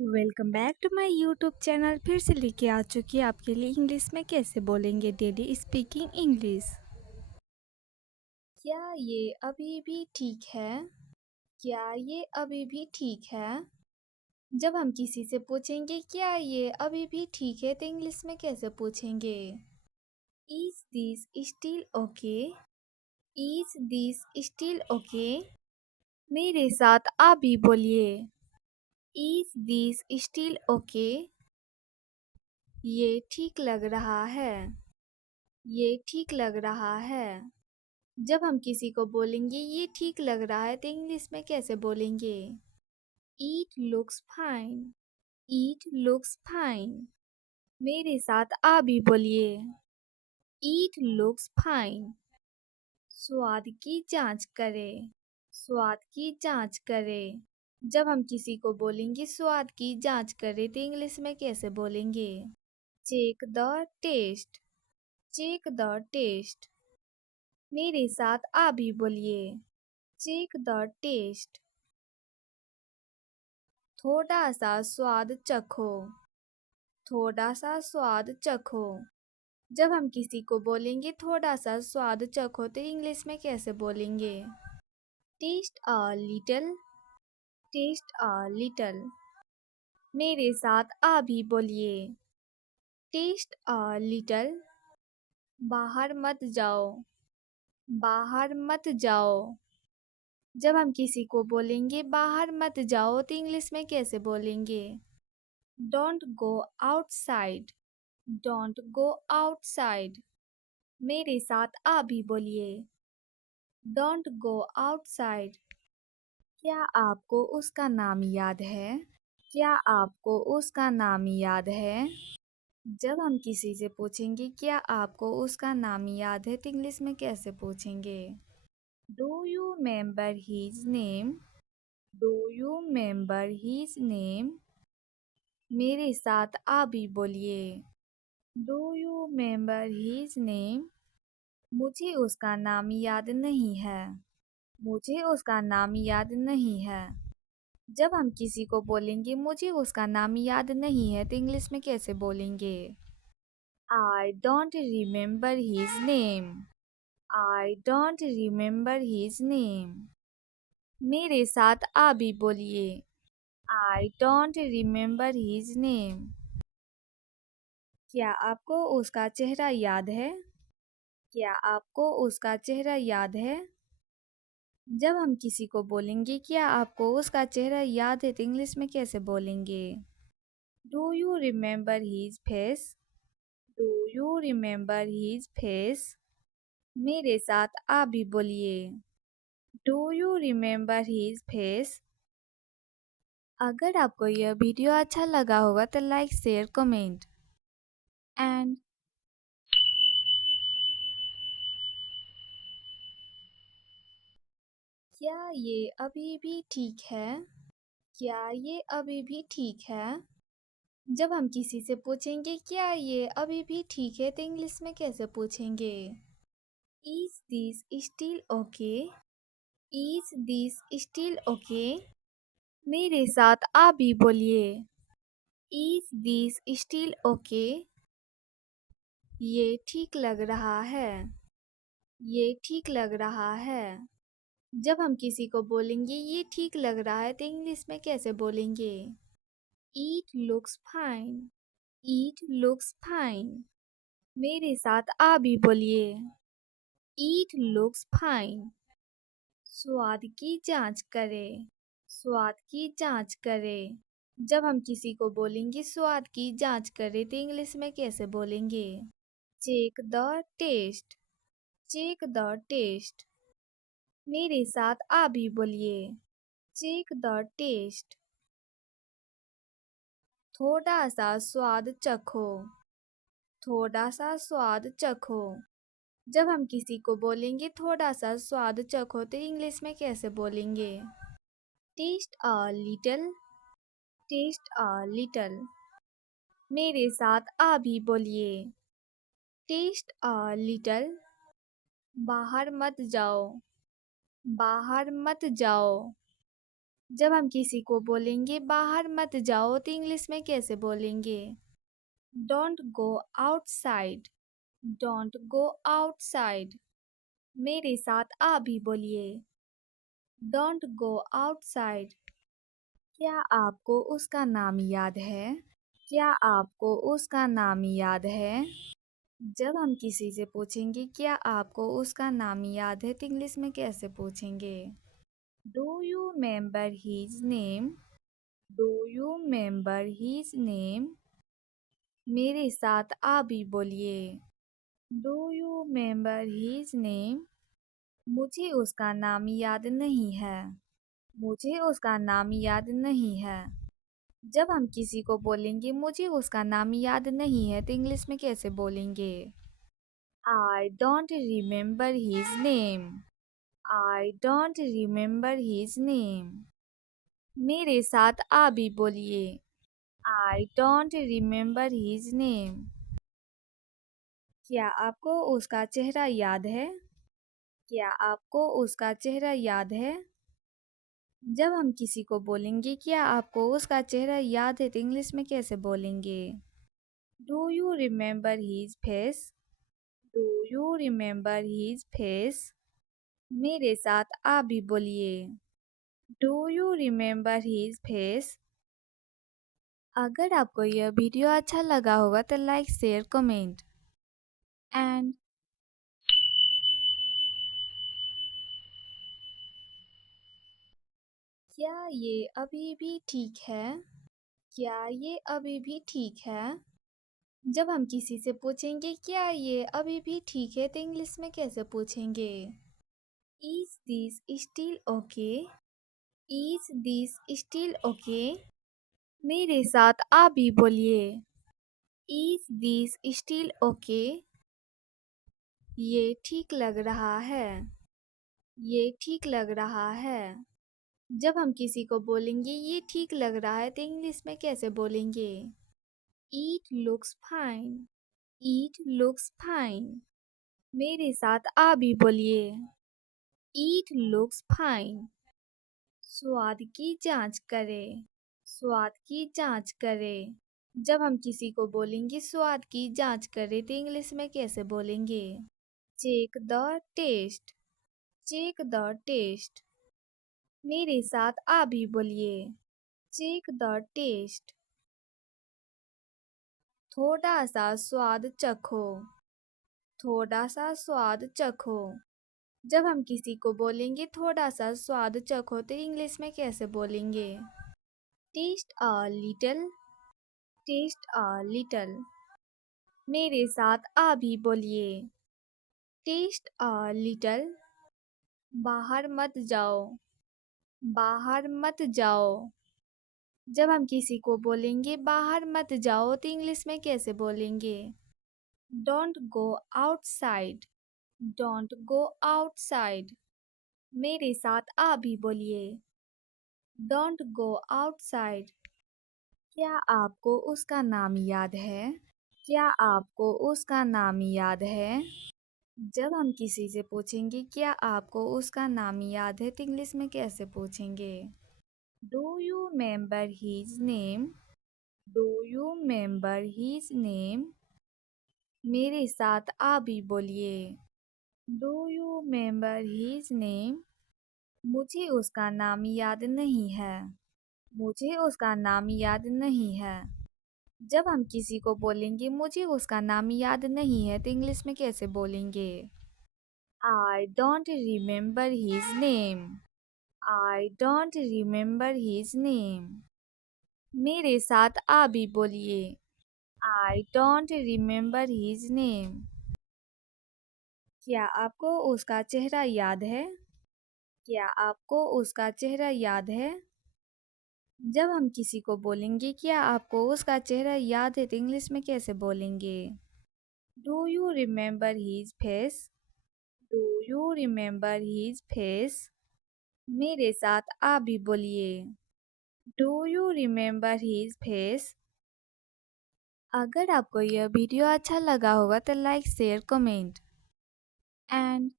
Welcome back to my YouTube channel. फिर से लेके आ चुकी है आपके लिए इंग्लिश में कैसे बोलेंगे डेली स्पीकिंग इंग्लिश। क्या ये अभी भी ठीक है? क्या ये अभी भी ठीक है? जब हम किसी से पूछेंगे क्या ये अभी भी ठीक है तो इंग्लिश में कैसे पूछेंगे? Is this still okay? Is this still okay? मेरे साथ आप भी बोलिए। Is this still okay? ये ठीक लग रहा है। ये ठीक लग रहा है। जब हम किसी को बोलेंगे ये ठीक लग रहा है तो इंग्लिश में कैसे बोलेंगे? It looks fine. It looks fine. मेरे साथ आप भी बोलिए। It looks fine. स्वाद की जांच करें। स्वाद की जांच करें। जब हम किसी को बोलेंगे स्वाद की जांच करें तो इंग्लिश में कैसे बोलेंगे? Check the taste. Check the taste. मेरे साथ आप भी बोलिए। Check the taste. थोड़ा सा स्वाद चखो। थोड़ा सा स्वाद चखो। जब हम किसी को बोलेंगे थोड़ा सा स्वाद चखो तो इंग्लिश में कैसे बोलेंगे? Taste a little. Taste a little. मेरे साथ आप भी बोलिए। Taste a little. बाहर मत जाओ। बाहर मत जाओ। जब हम किसी को बोलेंगे बाहर मत जाओ तो इंग्लिश में कैसे बोलेंगे? Don't go outside. Don't go outside. मेरे साथ आप भी बोलिए। Don't go outside. क्या आपको उसका नाम याद है? क्या आपको उसका नाम याद है? जब हम किसी से पूछेंगे क्या आपको उसका नाम याद है तो इंग्लिश में कैसे पूछेंगे? Do you remember his name? Do you remember his name? मेरे साथ आप भी बोलिए। Do you remember his name? मुझे उसका नाम याद नहीं है। मुझे उसका नाम याद नहीं है। जब हम किसी को बोलेंगे मुझे उसका नाम याद नहीं है तो इंग्लिश में कैसे बोलेंगे? I don't remember his name. I don't remember his name. मेरे साथ आप भी बोलिए। I don't remember his name. क्या आपको उसका चेहरा याद है? क्या आपको उसका चेहरा याद है? जब हम किसी को बोलेंगे क्या आपको उसका चेहरा याद है तो इंग्लिश में कैसे बोलेंगे? Do you remember his face? Do you remember his face? मेरे साथ आप भी बोलिए। Do you remember his face? अगर आपको यह वीडियो अच्छा लगा होगा तो लाइक शेयर कमेंट एंड क्या ये अभी भी ठीक है? क्या ये अभी भी ठीक है? जब हम किसी से पूछेंगे क्या ये अभी भी ठीक है तो इंग्लिश में कैसे पूछेंगे? Is this still okay? Is this still okay? मेरे साथ आप भी बोलिए। Is this still okay? ये ठीक लग रहा है। ये ठीक लग रहा है। जब हम किसी को बोलेंगे ये ठीक लग रहा है तो इंग्लिश में कैसे बोलेंगे? It looks fine. It looks fine. मेरे साथ आप भी बोलिए। It looks fine. स्वाद की जांच करें। स्वाद की जांच करें। जब हम किसी को बोलेंगे स्वाद की जांच करें तो इंग्लिश में कैसे बोलेंगे? Check the taste. Check the taste. मेरे साथ आप भी बोलिए। Check the taste. थोड़ा सा स्वाद चखो। थोड़ा सा स्वाद चखो। जब हम किसी को बोलेंगे थोड़ा सा स्वाद चखो तो इंग्लिश में कैसे बोलेंगे? Taste a little. Taste a little. मेरे साथ आप भी बोलिए। Taste a little. बाहर मत जाओ। बाहर मत जाओ। जब हम किसी को बोलेंगे बाहर मत जाओ तो इंग्लिश में कैसे बोलेंगे? Don't go outside. Don't go outside. मेरे साथ आप भी बोलिए। Don't go outside. क्या आपको उसका नाम याद है? क्या आपको उसका नाम याद है? जब हम किसी से पूछेंगे क्या आपको उसका नाम याद है तो इंग्लिश में कैसे पूछेंगे? Do you remember his name? Do you remember his name? मेरे साथ आप भी बोलिए। Do you remember his name? मुझे उसका नाम याद नहीं है। मुझे उसका नाम याद नहीं है। जब हम किसी को बोलेंगे मुझे उसका नाम याद नहीं है तो इंग्लिश में कैसे बोलेंगे? I don't remember his name. I don't remember his name. मेरे साथ आप भी बोलिए। I don't remember his name. क्या आपको उसका चेहरा याद है? क्या आपको उसका चेहरा याद है? जब हम किसी को बोलेंगे क्या आपको उसका चेहरा याद है तो इंग्लिश में कैसे बोलेंगे? Do you remember his face? Do you remember his face? मेरे साथ आप भी बोलिए। Do you remember his face? अगर आपको यह वीडियो अच्छा लगा होगा तो लाइक शेयर कमेंट एंड क्या ये अभी भी ठीक है? क्या ये अभी भी ठीक है? जब हम किसी से पूछेंगे क्या ये अभी भी ठीक है तो इंग्लिश में कैसे पूछेंगे? Is this still okay? Is this still okay? मेरे साथ आप भी बोलिए। Is this still okay? ये ठीक लग रहा है। ये ठीक लग रहा है। जब हम किसी को बोलेंगे ये ठीक लग रहा है तो इंग्लिश में कैसे बोलेंगे? ईट लुक्स फाइन। ईट लुक्स फाइन। मेरे साथ आप भी बोलिए। ईट लुक्स फाइन। स्वाद की जांच करें। स्वाद की जांच करें। जब हम किसी को बोलेंगे स्वाद की जांच करें तो इंग्लिश में कैसे बोलेंगे? Check the taste. Check the taste. मेरे साथ आप भी बोलिए। Check the taste. थोड़ा सा स्वाद चखो। थोड़ा सा स्वाद चखो। जब हम किसी को बोलेंगे थोड़ा सा स्वाद चखो तो इंग्लिश में कैसे बोलेंगे? Taste a little. Taste a little. मेरे साथ आप भी बोलिए। Taste a little. बाहर मत जाओ। बाहर मत जाओ। जब हम किसी को बोलेंगे बाहर मत जाओ तो इंग्लिश में कैसे बोलेंगे? Don't go outside. Don't go outside. मेरे साथ आप भी बोलिए। Don't go outside. क्या आपको उसका नाम याद है? क्या आपको उसका नाम याद है? जब हम किसी से पूछेंगे क्या आपको उसका नाम याद है तो इंग्लिश में कैसे पूछेंगे? Do you remember his name? Do you remember his name? मेरे साथ आप भी बोलिए। Do you remember his name? मुझे उसका नाम याद नहीं है। मुझे उसका नाम याद नहीं है। जब हम किसी को बोलेंगे मुझे उसका नाम याद नहीं है तो इंग्लिश में कैसे बोलेंगे? I don't remember his name. I don't remember his name. मेरे साथ आप भी बोलिए। I don't remember his name. क्या आपको उसका चेहरा याद है? क्या आपको उसका चेहरा याद है? जब हम किसी को बोलेंगे क्या आपको उसका चेहरा याद है तो इंग्लिश में कैसे बोलेंगे? Do you remember his face? Do you remember his face? मेरे साथ आप भी बोलिए। Do you remember his face? अगर आपको यह वीडियो अच्छा लगा होगा तो लाइक शेयर कमेंट एंड